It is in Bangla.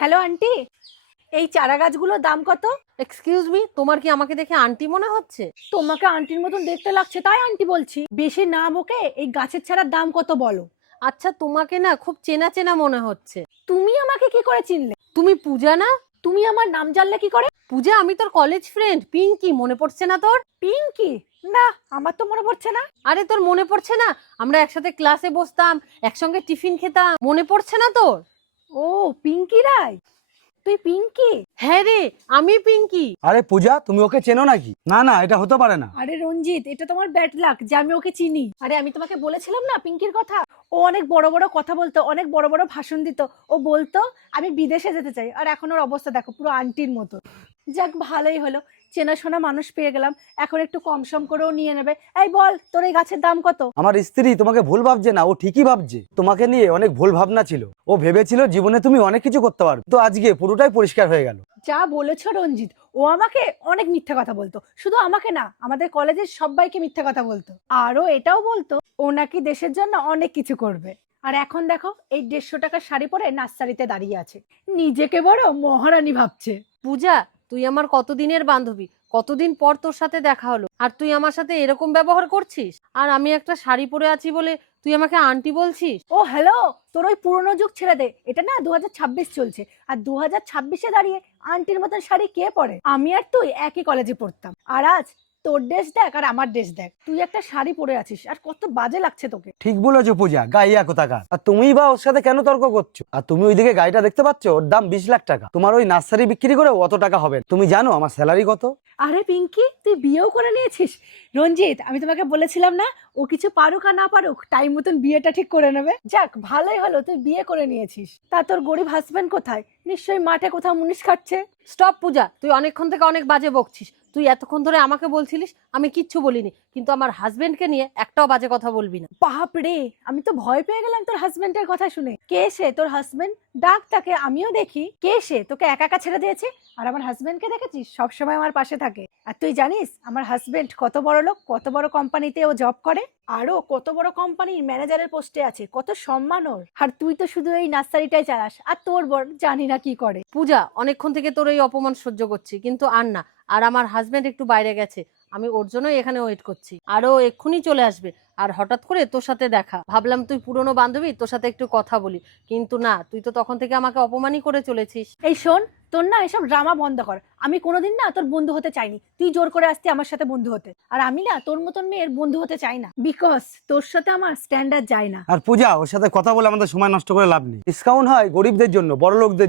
হ্যালো আন্টি, এই চারা গাছগুলোর দাম কত? এক্সকিউজ মি, তোমার কি আমাকে দেখে আন্টি মনে হচ্ছে? তোমাকে আন্টির মতন দেখতে লাগছে তাই আন্টি বলছি। বেশি না বকে এই গাছের চারার দাম কত বলো। আচ্ছা, তোমাকে না খুব চেনা চেনা মনে হচ্ছে। তুমি আমাকে কি করে চিনলে? তুমি পূজা না? তুমি আমার নাম জানলে কি করে? পূজা, আমি তোর কলেজ ফ্রেন্ড পিঙ্কি, মনে পড়ছে না তোর? পিঙ্কি? না, আমার তো মনে পড়ছে না। আরে তোর মনে পড়ছে না? আমরা একসাথে ক্লাসে বসতাম, একসঙ্গে টিফিন খেতাম, মনে পড়ছে না তোর? ও, পিঙ্কি রায়, তুই পিঙ্কি? হ্যাঁ রে, আমি পিঙ্কি। আরে পূজা, তুমি ওকে চেনো নাকি? না না, এটা হতে পারে না। আরে রঞ্জিত, এটা তোমার ব্যাড লাক যে আমি ওকে চিনি। আরে আমি তোমাকে বলেছিলাম না পিঙ্কির কথা। ও অনেক বড় বড় কথা বলতো, অনেক বড় বড় ভাষণ দিত। ও বলতো আমি বিদেশে যেতে চাই, আর এখন ওর অবস্থা দেখো, পুরো আন্টির মতো। যাক, ভালোই হলো, চেনাশোনা মানুষ পেয়ে গেলাম। এখন একটু কম সম করেও নিয়ে নেবে। এই বল, তোর এই গাছের দাম কত? আমার স্ত্রী তোমাকে ভুল ভাবছে না, ও ঠিকই ভাবছে। তোমাকে নিয়ে অনেক ভুল ভাবনা ছিল। ও ভেবেছিল জীবনে তুমি অনেক কিছু করতে পারবে, তো আজকে পুরোটাই পরিষ্কার হয়ে গেল। যা বলেছ রঞ্জিত, ও আমাকে অনেক মিথ্যা কথা বলতো। শুধু আমাকে না, আমাদের কলেজের সবাইকে মিথ্যা কথা বলতো। আরও এটাও বলতো ও নাকি দেশের জন্য অনেক কিছু করবে। আর এখন দেখো, এই 150 টাকার শাড়ি পরে নার্সারিতে দাঁড়িয়ে আছে, নিজেকে বড় মহারানী ভাবছে। পূজা, তুই আমার কতদিনের বান্ধবী, কতদিন পর তোর সাথে দেখা হলো, আর তুই আমার সাথে এরকম ব্যবহার করছিস? আর আমি একটা শাড়ি পরে আছি বলে তুই আমাকে আন্টি বলছিস? ও হ্যালো, তোর ওই পুরোনো যুগ ছেড়ে দে। এটা না 2026 চলছে, আর 2026-এ দাঁড়িয়ে আন্টির মতন শাড়ি কে পরে? আমি আর তুই একই কলেজে পড়তাম, আর আজ তোর ড্রেস দেখ আর আমার ড্রেস দেখ। তুই একটা শাড়ি পরে আছিস, আর কত বাজে লাগছে তোকে। ঠিক বলেছো পূজা, গাইয়া কোথাকার। আর তুমিই বা ওর সাথে কেন তর্ক করছো? আর তুমি ওইদিকে গাড়িটা দেখতে পাচ্ছ, ওর দাম 20 লাখ টাকা। তোমার ওই নার্সারি বিক্রি করে অত টাকা হবে না। তুমি জানো আমার স্যালারি কত? আরে পিঙ্কি, তুই বিয়েও করে নিয়েছিস? রঞ্জিত, আমি তোমাকে বলেছিলাম না, ও কিছু পারুক আর না পারুক টাইম মতন বিয়েটা ঠিক করে নেবে। যাক, ভালোই হলো তুই বিয়ে করে নিয়েছিস। তা তোর গরিব হাজবেন্ড কোথায়? নিশ্চয়ই মাঠে কোথাও মুনিশ খাচ্ছে। স্টপ পূজা, তুই অনেকক্ষণ থেকে অনেক বাজে বকছিস। তুই এতক্ষণ ধরে আমাকে বলছিলিস, আমি কিচ্ছু বলিনি, কিন্তু আমার হাজবেন্ডকে নিয়ে একটাও বাজে কথা বলবি না। বাপ রে, আমি তো ভয় পেয়ে গেলাম তোর হাজবেন্ডের কথা শুনে। কে সে তোর হাজবেন্ড? ডাক তাকে, আমিও দেখি। কে সে? তোকে একা একা ছেড়ে দিয়েছে? আর আমার হাজবেন্ডকে দেখেছিস, সবসময় আমার পাশে থাকে। আর তুই জানিস আমার হাজবেন্ড কত বড় লোক, কত বড় কোম্পানিতে ও জব করে, আরো কত বড় কোম্পানির ম্যানেজারের পোস্টে আছে, কত সম্মান ওর। আর তুই তো শুধু এই নার্সারিটাই চালাস, আর তোর বর জানি না কি করে। পূজা, অনেকক্ষণ থেকে তোর এই অপমান সহ্য করছি, কিন্তু আর না। আর আমার হাজবেন্ড একটু বাইরে গেছে, আমি ওর জন্যই এখানে ওয়েট করছি, আর ও এক্ষুনি চলে আসবে। আর হঠাৎ করে তোর সাথে দেখা, ভাবলাম তুই পুরনো বান্ধবী, তোর সাথে একটু কথা বলি, কিন্তু না, তুই তো তখন থেকে আমাকে অপমানই করে চলেছিস। এই শোন, তোর না এসব ড্রামা বন্ধ কর। আমি কোনোদিন না তোর বন্ধু হতে চাইনি, তুই জোর করে আসতে আমার সাথে বন্ধু হতে। আর আমি না তোর মতন মেয়ের বন্ধু হতে চাই না, বিকজ তোর সাথে আমার স্ট্যান্ডার্ড যায় না। আর পূজা, ওর সাথে কথা বলে আমাদের সময় নষ্ট করে লাভ নেই। ডিসকাউন্ট হয় গরিবদের জন্য, বড় লোকদের